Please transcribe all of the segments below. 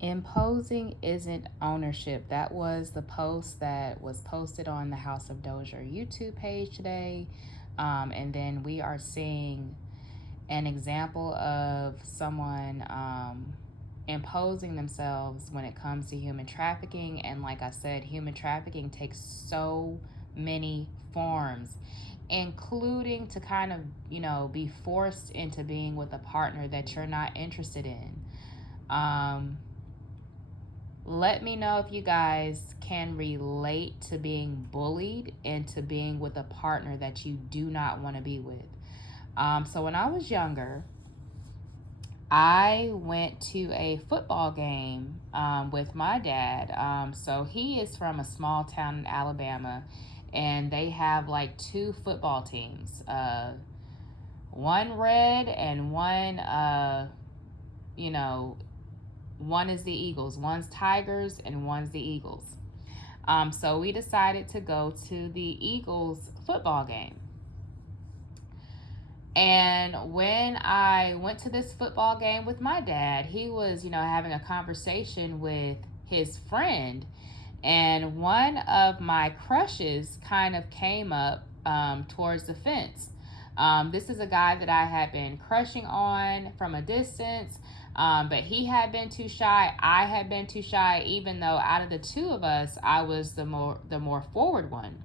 Imposing isn't ownership. That was the post that was posted on the House of Dozier YouTube page today. And then we are seeing an example of someone imposing themselves when it comes to human trafficking. And like I said, human trafficking takes so many forms, including to kind of, be forced into being with a partner that you're not interested in. Let me know if you guys can relate to being bullied and to being with a partner that you do not want to be with. So when I was younger, I went to a football game with my dad. So he is from a small town in Alabama, and they have like two football teams, one red and one, one is the Eagles, one's Tigers, and one's the Eagles. So we decided to go to the Eagles football game. And when I went to this football game with my dad, he was, having a conversation with his friend. And one of my crushes kind of came up towards the fence. This is a guy that I had been crushing on from a distance. But he had been too shy. I had been too shy, even though out of the two of us, I was the more forward one.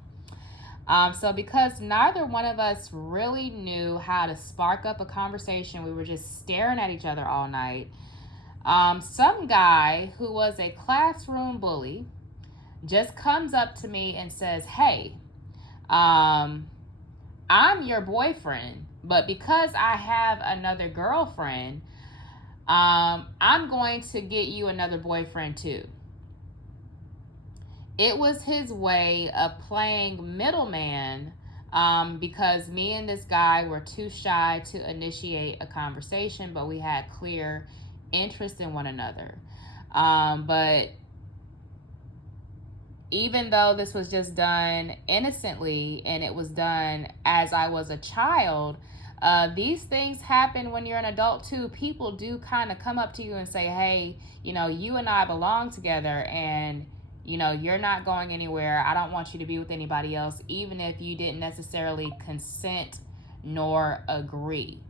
So because neither one of us really knew how to spark up a conversation, we were just staring at each other all night. Some guy who was a classroom bully just comes up to me and says, "Hey, I'm your boyfriend, but because I have another girlfriend, I'm going to get you another boyfriend too." It was his way of playing middleman, because me and this guy were too shy to initiate a conversation, but we had clear interest in one another. But even though this was just done innocently and it was done as I was a child, these things happen when you're an adult too. People do kind of come up to you and say, "Hey, you and I belong together, and you're not going anywhere. I don't want you to be with anybody else," even if you didn't necessarily consent nor agree.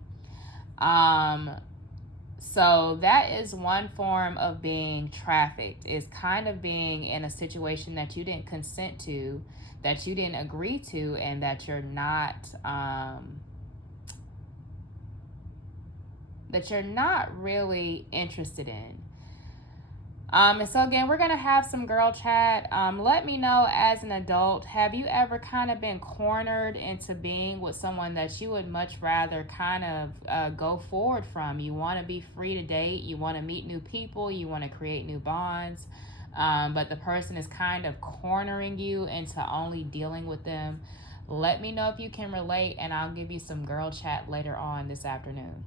So that is one form of being trafficked, is kind of being in a situation that you didn't consent to, that you didn't agree to, and that you're not really interested in. And so again, we're going to have some girl chat. Let me know, as an adult, have you ever kind of been cornered into being with someone that you would much rather kind of go forward from? You want to be free to date, you want to meet new people, you want to create new bonds, but the person is kind of cornering you into only dealing with them. Let me know if you can relate, and I'll give you some girl chat later on this afternoon.